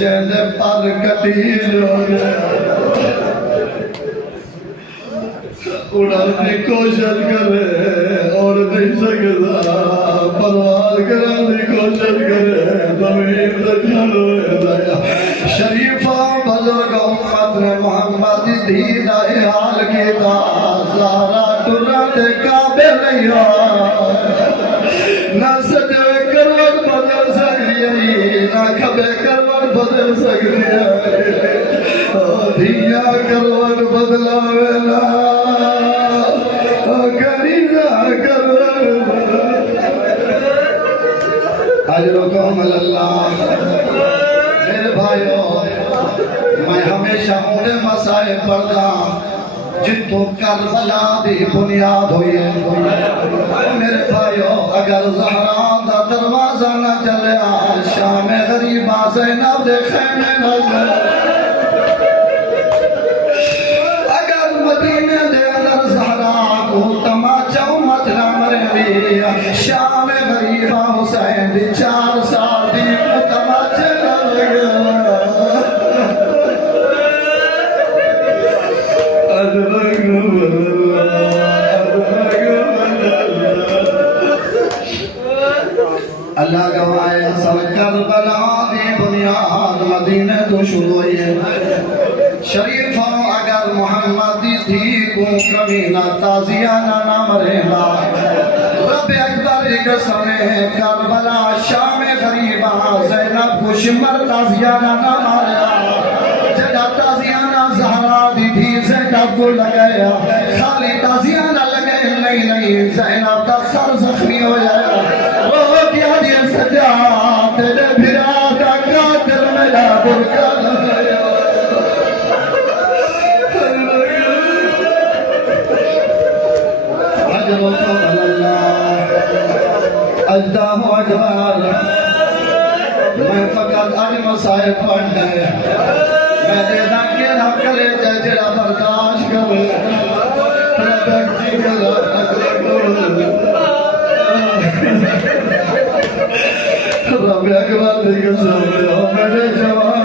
چہنے پر کٹی جوڑے اڑان کی کوشش کرے اور نہیں سکتا پروار کرنے کی کوشش کرے زمین سے چھڑوے دیا شریفہ بزرگ امت نے محمد دین حال کی دا زہرا ٹران کعبے نہیں نہ سجوے کروٹ بدل سکتی ہے نہ کھبے کروٹ بدل سکتی ہے دیا کروٹ بدلاوے نا اجرکم اللہ میرے بھائیوں میں ہمیشہ انہیں مسائل پڑھتا جن تو کربلا دی بنیاد ہوئی ہے میرے بھائیوں اگر زہران دا دروازہ نہ چلے شام غریبہ زینب دے خیمے نہ چلے اگر مدینے دے اندر زہرا کو تماچا امت نہ مرے شام غریبہ حسین دی 4 سال دی تماچے نہ لگا اللہ گوائے اصل کربلا دی بنیاد مدینہ تو شروع ہوئی ہے شریفوں اگر محمد دی کو کمینہ تازیانہ نہ مرہلا رب اکبر ایک سمیں کربلا شام غریبہ زینب کو شمر تازیانہ نہ مرہلا جگہ تازیانہ زہرا دی تھی زینب کو لگایا خالی تازیانہ لگے نہیں زینب کا سر زخمی ہو جائے وہ کیا دیا سجا تیرے بھرا کا قاتل میرا برکا لگایا اجرکم اللہ اجدام اجبار میں فقط آج مسائل پڑھنا ہے میں دینا کہ نہ کرے ججرہ برداشت کرے پردکتی کرا رب اکبر دیکھ سمجھو میرے جوان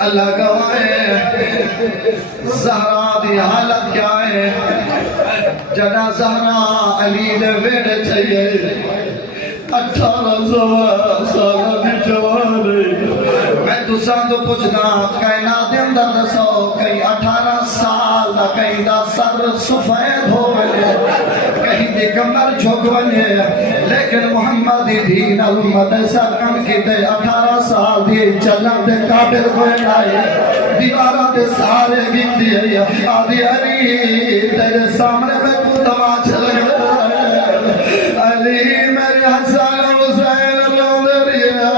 اللہ گواہ زہرا دی حالت کیا ہے جنا زہرا علی نے ویڑے چاہیے 18 سالہ دی جوان میں تسان تو پوچھنا کائنات دے اندر دسو کئی 18 سال دا کہیں دا سر سفید ہو گئے کہیں دی کمر جھوک بنے لیکن محمد دین امت سر کم کی دے 18 سال دی چلن دے قابل ہوئے آئے دیوارہ دے سارے گن دیئے آدھی علی تیرے سامنے میں کو تماچ لگا علی میری حسن حسین رو دریا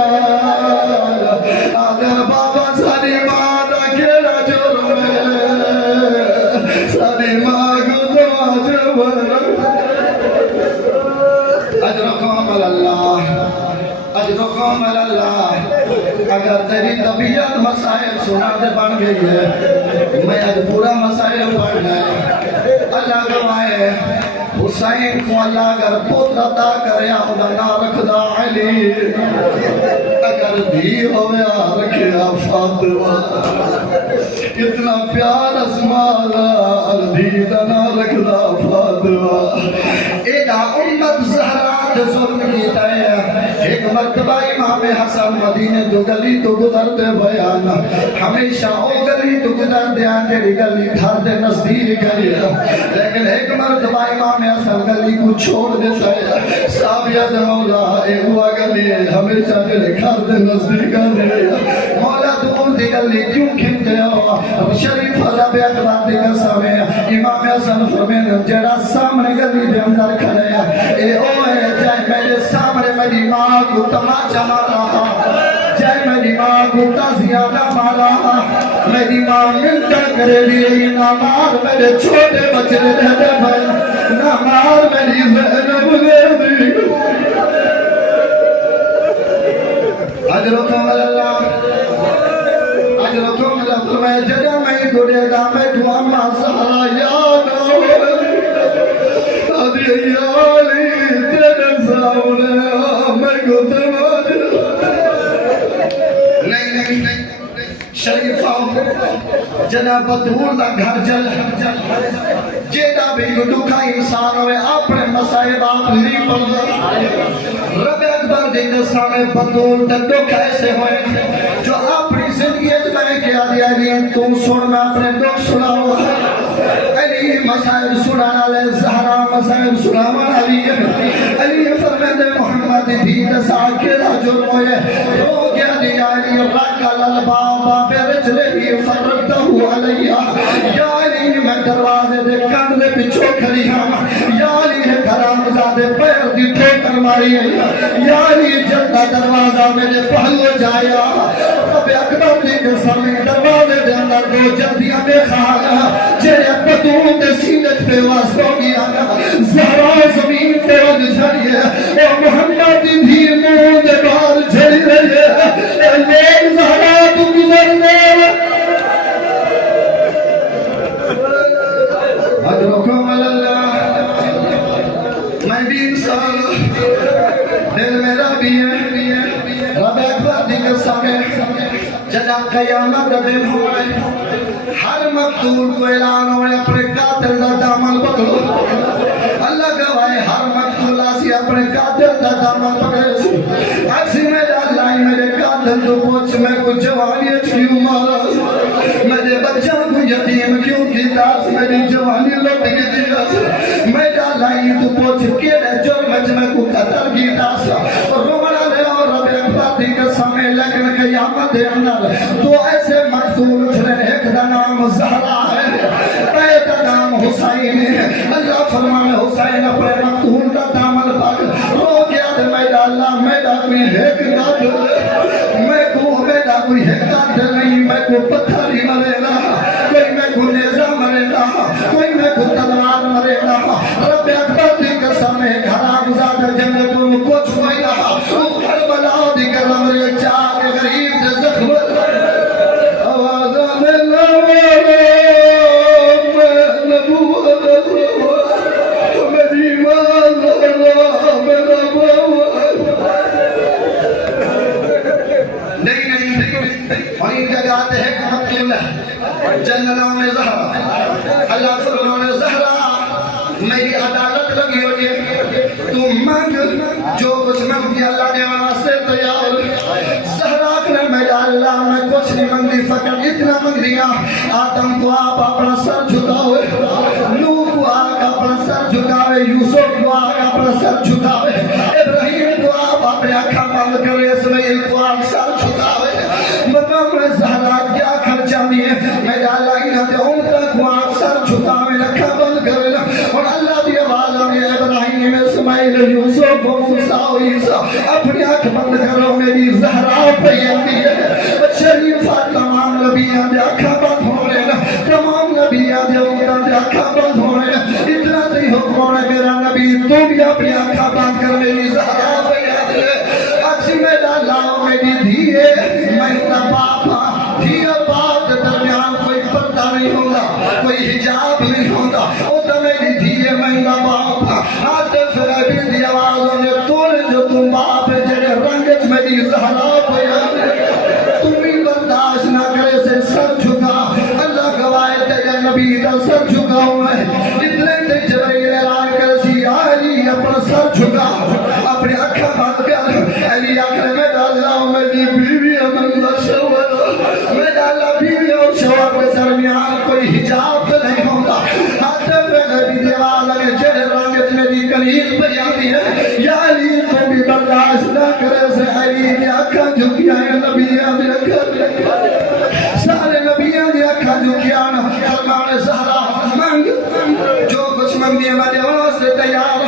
آدھر بابا ساری ماں دا کیڑا جرم ہے ساری ماں کو تماچ برک اجرکم اللہ اجرکم اللہ اگر تیری طبیعت مسائل سناتے بن گئی ہے میں اج پورا مسائل پڑھنا ہے اللہ گوائے حسین کو اللہ اگر پوت عطا کریا نہ رکھدا علی اگر بھی ہویا رکھیا فاطمہ اتنا پیار اسمالا بھی نہ رکھدا فاطمہ ایڈا امت زہرا دے ظلم کیتا ہے ایک مرتبہ امام حسن مدینے تو گلی تو گزرتے بیان ہمیشہ او گلی تو گزر دیا جڑی گلی گھر دے نزدیک گئی لیکن ایک مرتبہ امام حسن گلی کو چھوڑ دیتا ہے صحابیت مولا اے ہوا گلی ہمیشہ جڑے گھر دے نزدیک گئی مولا تو ان دی گلی کیوں کھنتے ہو شریف رب اکبر دی قسم امام حسن فرمائے جڑا سامنے گلی دے اندر کھڑے اے او ہے جائے میرے سامنے میری ماں کو تماچا مارا جائے میری ماں کو تازیانہ مارا میری ماں منتر کرے لیے نہ مار میرے چھوٹے بچے رہتے بھائی نہ مار میری زینب دے دی اجرکم اللہ اجرکم اللہ فرمائے جگہ میں گھڑے دا میں تو اما سہرا یاد آدھی علی تیرے میں کو نہیں شریف جناب بطول دا گھر جل جیڑا بھی دکھا انسان ہوئے اپنے مسائب آپ نہیں پڑھتا رب اکبر دیکھ سامنے بطول دا دکھ ایسے ہوئے جو اپنی زندگی میں کیا دیا لئے تو سن میں اپنے دکھ سناؤ علی مسائب سنانا لے زہرا مسائب سنانا لئے علی فرمید محمد دین ساکرہ جرم ہوئے رو گیا دیا علی رکل البابا برجلہی فرقتہو علیہ یا علی میں دروازے دے کندے پچھو کھری ہم یا علی گھرام زادے پیر دی ٹھوکر ماری یا علی جلدہ دروازہ میرے پہلو جایا رب اکبر دی سامنے دروازے دے اندر دو جلدیاں بے خواہ جیرے بطول دے سینت پہ واسطوں گیا زہرا زمین پہ ود جھڑی ہے اور محمد دی مون دے بار جھڑی رہی ہے لیک زہرا تو گزرنے ادرکم اللہ میں بھی انسان دل میرا بھی ہے رب اکبر دی قسم جنا قیامت دن ہوئے ہر مقتول کو اعلان ہوئے اپنے قاتل دا دامن پکڑو اللہ گواہ ہر مقتول آسی اپنے قاتل دا دامن پکڑے آسی میرے اللہ میرے قاتل تو پوچھ میں کچھ جوانیت کیوں مارا میرے بچہ کو یتیم کیوں کی تاس میری جوانی لٹ کی دیا میرے اللہ تو پوچھ کیڑے جرمچ میں کو قتل کی تاس رومنا لے اور رب اکبر دی قسم لیکن قیامت دے اندر تو ایسے مقتول اٹھنے ایک دا نام زہرا ہے ایک دا نام حسین ہے اللہ فرمانے حسین اپنے مقتول کا دامن پاک رو گیا دے میرا اللہ میرا کوئی ایک قاتل میں کو میرا کوئی ایک قاتل نہیں میں کو پتھر ہی مرے گا کوئی میں کو نیزہ مرے گا کوئی میں کو تلوار مرے گا رب اکبر دی قسم ہے گھرام زادہ جنت کو کچھ ہوئی رہا کربلا دی کرم رے چاہ غریب دے زخم آوازان اللہ میری ماں میرا نہیں اور ان جگہ آتے ہیں کہ مقتول ہے جنروں میں زہرا اللہ فرماؤں نے زہرا میری عدالت لگی ہوئی ہے تو مانگ جو کچھ مانگی اللہ نے واسطے تیار زہرا کرنے میرا اللہ میں کچھ نہیں مانگی فقط اتنا مانگ دیا آدم کو آپ اپنا سر جھکاوے نوح کو آپ اپنا سر جھکاوے یوسف کو آپ اپنا سر جھکاوے ابراہیم کو آپ اپنے اکھا بند کرے اسماعیل کو آپ سر جھکاوے مطلب میں زہرا کیا خرچہ نہیں ہے میرا اللہ ہی نہ ان تک وہ آپ سر جھکاوے اکھا بند کرے اور اللہ دی آواز میں ابراہیم اسماعیل یوسف و موسیٰ و عیسیٰ اپنی آنکھ بند کرو میری زہرا پہ آتی ہے شریفہ تمام نبیاں دے آنکھاں بند ہونے تمام نبیاں دے آنکھاں بند ہونے اتنا تی حکم ہے میرا نبی تو بھی اپنی آنکھاں بند کر میری زہرا پہ آتی ہے اکسی میرا لاؤ میری دھیے میں اتنا باپا دھیا باپ کے درمیان کوئی پردہ نہیں ہوگا کوئی حجاب نہیں ہوگا وہ تو میری دھیے میں اتنا باپا آج پھر ابھی دی آوازوں نے توڑے جو تم باپ جڑے رنگت میری زہرا پہ آتی ہے تمہیں برداشت نہ کرے سے سر جھکا اللہ گواہ تیرے نبی کا سر جھکا ہوا ہے اتنے تے جبریل اعلان کر سی علی اپنا سر جھکا اپنے اکھا بند کر علی آخر میں اللہ میری بیوی امندہ شوہر میرا اللہ بیوی اور شوہر کے درمیان کوئی حجاب نہیں ہوتا ہاتھ پہ نبی دیوال لگے جڑے رنگت میری قریب پہ آتی ہے یا علی تو بھی برداشت نہ کرے سے علی نے اکھا جھکیا ہے نبیاں نے اکھا سارے نبیاں نے اکھا جھکیا فرمان زہرا مانگ جو کچھ مانگی ہے میرے واسطے تیار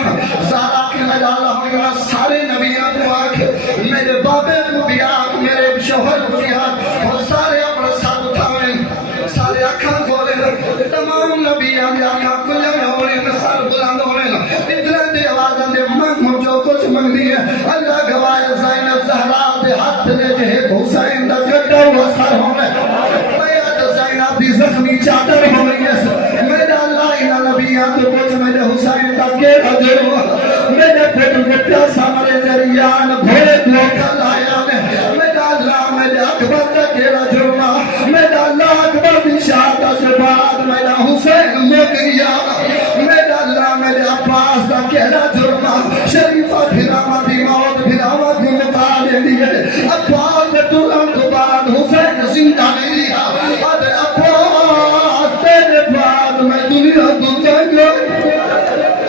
زہرا کے لگالا ہوگا سارے نبیاں کو آکھ میرے بابے کو بھی آکھ میرے شوہر کو بھی آکھ اور سارے اپنا ساتھ اٹھاویں سارے اکھاں کھولیں تمام نبیاں نے اکھاں کھلیں ہوئے سر بلند ہوئے اتنا دے آوازاں دے مانگ جو کچھ مانگ دی ہے اللہ گواہ زینب زہرا دے ہاتھ دے جہے حسین دا گڈا ہوا سر ہوئے میرا زینب دی زخمی چادر ہوئی ہے میرا اللہ انہا نبیاں تو کچھ میرے حسین دا کیڑا جو میرے پھٹ گٹا سامنے جریان گھوڑے دھوکا لایا میرا اللہ میرے اکبر دا کیڑا جرما میرا اللہ اکبر دی شہادت سے بعد میرا حسین مک گیا میرا اللہ میرے عباس دا کیڑا جرما شریفہ بھراما دی موت بھراما دی مقابلے دیئے عباس دے تران تو بعد حسین زندہ نہیں لیا ادھے عباس تیرے بعد میں دنیا تو جائیں گا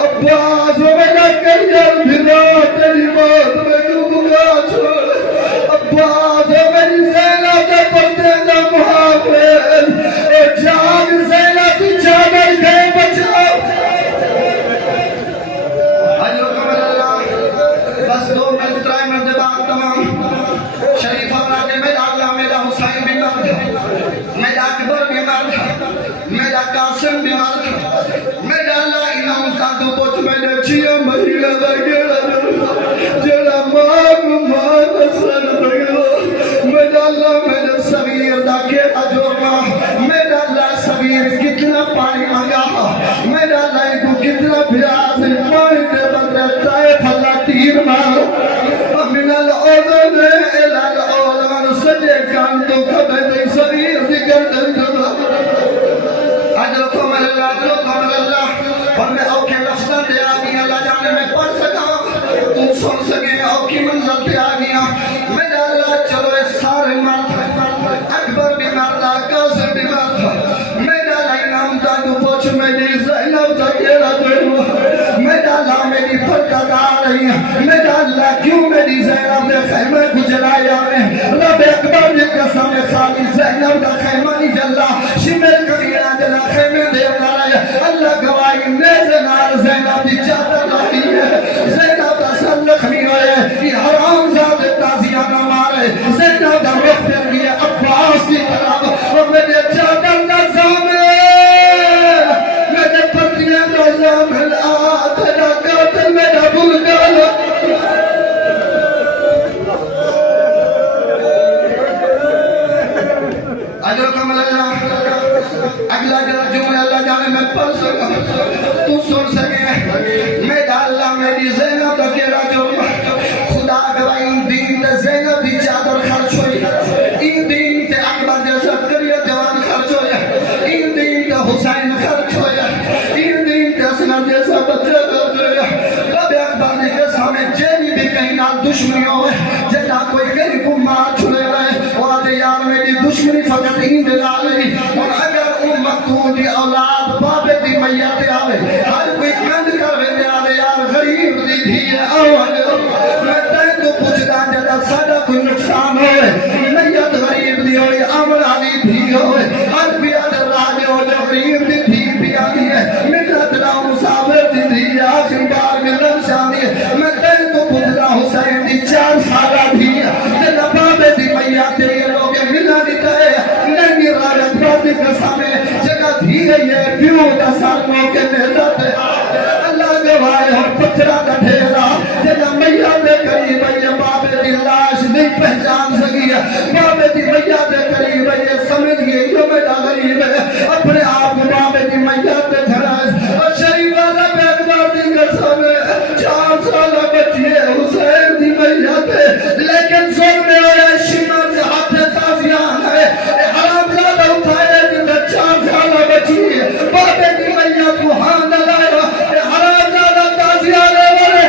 عباس میرا کریئر بھرا تیری موت میں دنیا چھوڑ عباس میری زینہ دے پردے دا محافظ اے جان زینہ کی چادر گئے بچاؤ حجو کمل اللہ بس 2 منٹ 3 منٹ دے بعد تمام شریفہ بنا کے میرا اللہ میرا حسین بھی مر تھا میرا اکبر بھی مر تھا میرا قاسم بھی مر تھا میرا اللہ انہوں کا دو پوچھ میں نے چیا مہیلہ دا گیڑا جڑا مانگ سر بگلو میرا اللہ میرے صغیر دا کیڑا جوڑا میرا اللہ صغیر کتنا پانی مانگا میرا اللہ کو کتنا پیاس پانی دے بدلے طائف اللہ تیر مارو من العودن الى العودن سجے کان تو کبے دی صغیر دی گردن جڑا اجرکم اللہ اور میں اوکے لفظہ دے آگیا اللہ جانے میں پڑھ سکا تم سن سکے اوکی منزل دے آگیا میرا اللہ چلو اس سارے مرد اکبر بھی مرد قاسم بھی مرد میرا اللہ انام دادو پوچھ میری زینب زکیرہ جو میرا اللہ میری فرقہ دا رہی میرا اللہ کیوں میری زینب دے خیمہ کو جلایا رب اکبر دے قسم خالی زینب دا خیمہ نہیں جلا شمر کبیرہ جلا خیمہ دے اللہ گواہی نیزے نار زینب دی چادر لائی ہے زینب دا سر لخمی ہوئے یہ حرام زادے تازیہ نہ مارے زینب دا رخ پر گئے عباس کی طرف اور میرے چادر نظام میرے پتیاں نظام تیرا قاتل میرا بھول ڈالا اجر کمل اللہ اگلا جملہ اللہ جانے میں پڑھ سکا تو سن سکے میرا اللہ میری زینب کا کیڑا جو خدا گواہ ان دین تے زینب دی چادر خرچ ہوئی ان دین تے اکبر جیسا کریہ جوان خرچ ہوئی ان دین تے حسین خرچ ہوئی ان دین تے اسنر جیسا بچہ خرچ ہوئی رب اکبر نے کسا میں جیلی بھی کہیں نال دشمنی ہوئے جتا کوئی کہیں کو مار چھلے رہے وہ آدھے یار میری دشمنی فقط ہی دلا لئی اور اگر مقتول دی اولاد بابے دی میت آوے ہر کوئی کند کروے دے آوے یار غریب دی دھی آوے میں تین تو پوچھتا جدا ساڑا کوئی نقصان ہوئے میت غریب دی ہوئے عمل علی دھی ہوئے ہر بیاد راجے ہو جو غریب دی دھی بھی آنی ہے ملت را مسافر دی دھی آخر بار میں رمشانی ہے میں تین تو پوچھتا حسین دی 4 سالہ دھی جدا بابے دی میت یہ لوگ ملا دیتا ہے ننگی راجت پاتی قسمیں جگہ دھی گئی ہے پیوں کا سالموں کے محدت ہے اللہ گواہ اور پتھرہ کا ڈھیرا جگہ میاں دے قریب ہے بابے دی لاش نہیں پہچان سکی ہے بابے دی میاں دے قریب ہے سمجھ گئے جو میرا غریب ہے اپنے آپ بابے دی میاں دے کھڑا ہے اور شریفہ رب اکبر دی قسم ہے 4 سالہ بچی ہے حسین دی میاں دے لیکن ظلم میں ہویا شمار سے ہاتھ تازیان ہے حرام زیادہ اٹھائے جنہیں 4 سالہ بچی ہے بابے دی میاں کو ہاں نلائے حرام زیادہ تازیان ہے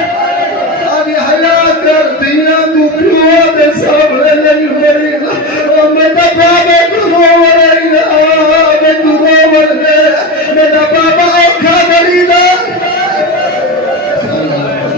آنی حیاء کر دیا تو پیوہ دے سامنے نہیں مرین اور میں دبابے